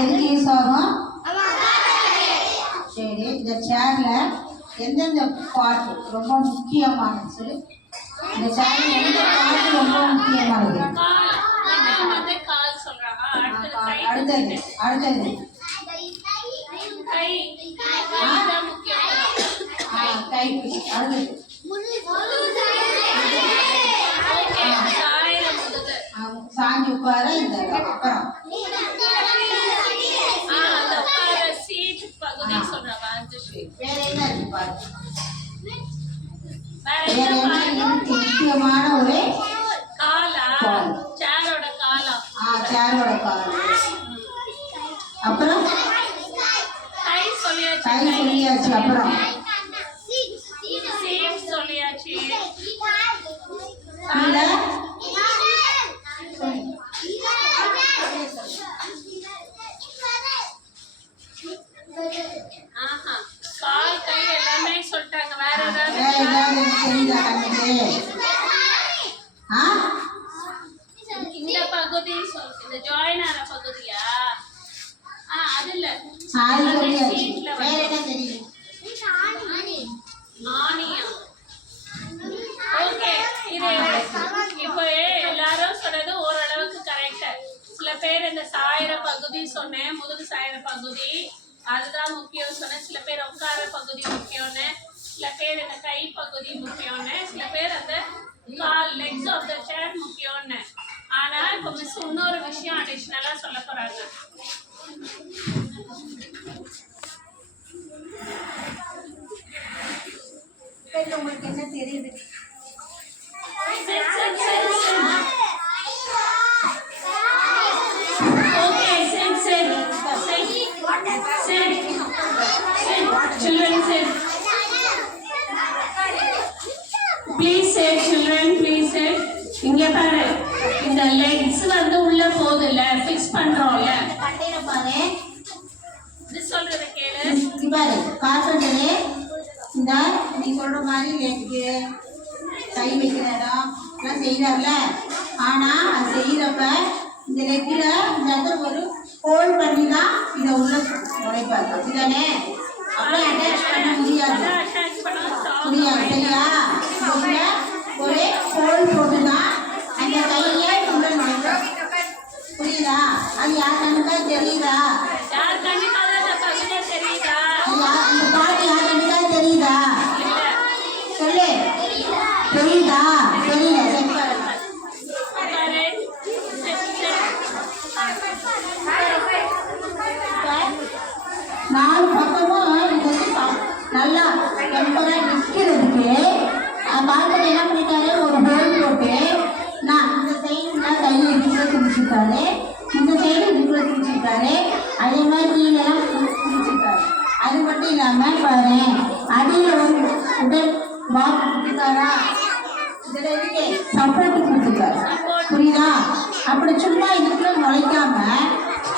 எதுக்கு யூஸ் ஆகும்? சரி, இந்த சேர்ல எந்தெந்த பாட்டு ரொம்ப முக்கியமானது சொல்லு. இந்த சேர்ல எந்த பாட்டு ரொம்ப முக்கியமானது? அடுத்தது அடுத்தது கைப்பிடி. அடுத்தது சாஞ்சி உட்கார இந்த அப்புறம் வேற என்ன இருக்கு பாரு. வேற என்ன முக்கியமான ஒரு சேரோட காலம். அப்புறம் கை சொல்லியாச்சு. அப்புறம் பகுதி சொன்னேன். முதல் சாயிர பகுதி அதுதான் முக்கியம் சொன்னேன். சில பேர் உட்கார பகுதி முக்கியம்னு, சில பேர் இந்த கை பகுதி முக்கியம்னு, சில பேர் அந்த கால் லெக்ஸ் ஆஃப் த சேர் முக்கியம்னு. ஆனா இப்போ மிஸ் இன்னொரு விஷயம் அடிஷ்னலா சொல்ல போறாங்க. உங்களுக்கு என்ன தெரியுது? Children sit. Please sit, children. Please sit. இங்க பாரு, இந்த லெக்ஸ் வந்து உள்ள போகுதுல, ஃபிக்ஸ் பண்றோம்ல. கட்டையில பாரு. இது சொல்றத கேளு. இங்க பாரு, கார்பெண்டரே இந்த நீ சொல்ற மாதிரி லெக் கை வைக்கிற இடம் எல்லாம் செய்யறாருல. ஆனா அது செய்யறப்ப இந்த லெக்ல இந்த இடத்துல ஒரு ஹோல்ட் பண்ணி தான் இதை உள்ள நுழைப்பாரு. அப்படிதானே? அப்படியே அட்டாச் பண்ண முடியாது. சரியா? ஒரு ஹோல் போட்டு தான் அந்த கையே உள்ள நுழைப்பாரு. புரியுதா? அது யார் கண்ணுக்கா தெரியுதா? அந்த பாட்டு யார் கண்ணுக்கா தெரியுதா? சொல்லு. தெரியுதா? தெரியல. நாலு பக்கமும் இது நல்லா டெம்பரா நிற்கிறதுக்கு பார்க்கறது என்ன பண்ணிட்டாரு, ஒரு ஹோல் போட்டு நான் இந்த சைடுல கையை இதுக்குள்ள திணிச்சிருக்காரு, இந்த சைடு இதுக்குள்ள திணிச்சிருக்காரு, அதே மாதிரி கீழெல்லாம் திணிச்சிருக்காரு. அது மட்டும் இல்லாமல் பாரு, அடியில் ஒரு உடல் பாக்ஸ் கொடுத்துருக்காரா, இதில் இருக்கு சப்போர்ட்டு கொடுத்துருக்காரு. புரியுதா? அப்படி சும்மா இதுக்குள்ள நுழைக்காம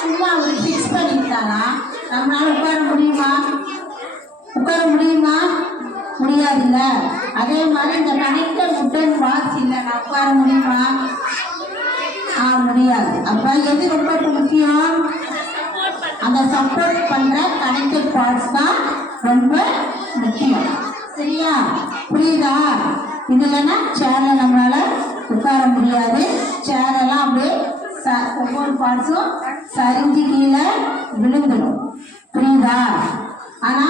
சும்மா ஒரு ஃபிக்ஸ் பண்ணிட்டாரா நம்மளால உட்கார முடியுமா? முடியாதுல்ல. அதே மாதிரி இந்த கனெக்டர் உடன் பாக்ஸ் இல்லை, நான் உட்கார முடியுமா? முடியாது. அப்ப எது ரொம்ப முக்கியம்? அந்த சப்போர்ட் பண்ற கனெக்டட் பார்ட்ஸ் தான் ரொம்ப முக்கியம். சரியா? புரியுதா? இதுலன்னா சேர்ல நம்மளால உட்கார முடியாது. சேரெல்லாம் அப்படியே ஒவ்வொரு பார்ட்ஸும் சரிஞ்சு கீழே விழுந்துடும். புரியுதா? ஆனா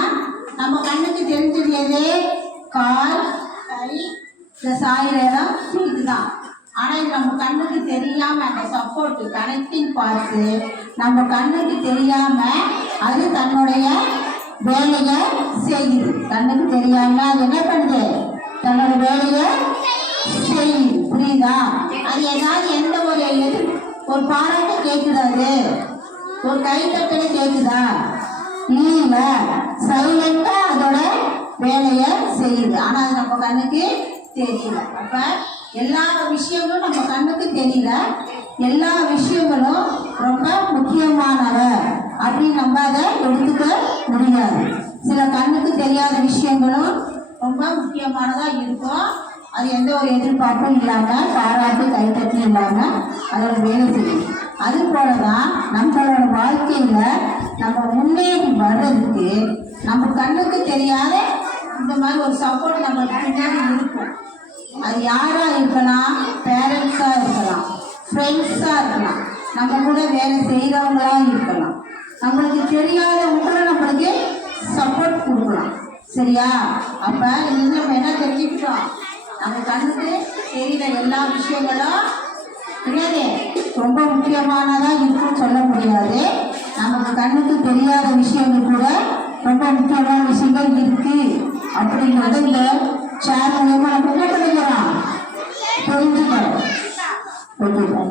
நம்ம கண்ணுக்கு தெரிஞ்சது எது? கால், கை, இந்த சாயிர இடம் இதுதான். ஆனா இது நம்ம கண்ணுக்கு தெரியாம அந்த சப்போர்ட் கனெக்டிங் பார்ட்ஸ் நம்ம கண்ணுக்கு தெரியாம அது தன்னுடைய வேலையை செய்யுது. கண்ணுக்கு தெரியாம அது என்ன பண்ணுது? தன்னோட வேலையை செய்யுது. புரியுதா? அது ஏதாவது எந்த ஒரு பாராட்டு கேட்குதாது, ஒரு கைத்தட்டல் கேட்குதா? இல்ல, சைலண்டா அதோட வேலையை செய்யுது. ஆனா அது நம்ம கண்ணுக்கு தெரியல. அப்ப எல்லா விஷயங்களும் நம்ம கண்ணுக்கு தெரியல. எல்லா விஷயங்களும் ரொம்ப முக்கியமானவ அப்படின்னு நம்ம அதை எடுத்துக்க முடியாது. சில கண்ணுக்கு தெரியாத விஷயங்களும் ரொம்ப முக்கியமானதா இருக்கும். அது எந்த ஒரு எதிர்பார்ப்பும் இல்லாமல், பாராட்டு கைத்தட்டி இல்லாமல் அதோட வேலை செய்யும். அது போலதான் நம்மளோட வாழ்க்கையில நம்ம முன்னேறி வர்றதுக்கு நம்ம கண்ணுக்கு தெரியாத இந்த மாதிரி ஒரு சப்போர்ட் நம்ம பின்னாடி இருக்கும். அது யாரா இருக்கலாம், பேரண்ட்ஸா இருக்கலாம், ஃப்ரெண்ட்ஸா இருக்கலாம், நம்ம கூட வேலை செய்கிறவங்களா இருக்கலாம், நம்மளுக்கு தெரியாதவங்க நம்மளுக்கு சப்போர்ட் கொடுக்கலாம். சரியா? அப்போ இன்னும் நம்ம என்ன தெரிஞ்சுக்கிட்டோம், நம்ம கண்ணுக்கு தெரிகிற எல்லா விஷயங்களும் என்னது ரொம்ப முக்கியமானதாக இருக்குன்னு சொல்ல முடியாது. நமக்கு கண்ணுக்கு தெரியாத விஷயங்கள் கூட ரொம்ப முக்கியமான விஷயங்கள் இருக்கு அப்படிங்கிறத இந்த சேர் மூலமா நம்ம என்ன பண்ணிக்கலாம், தெரிஞ்சுக்கிறோம். ஓகே.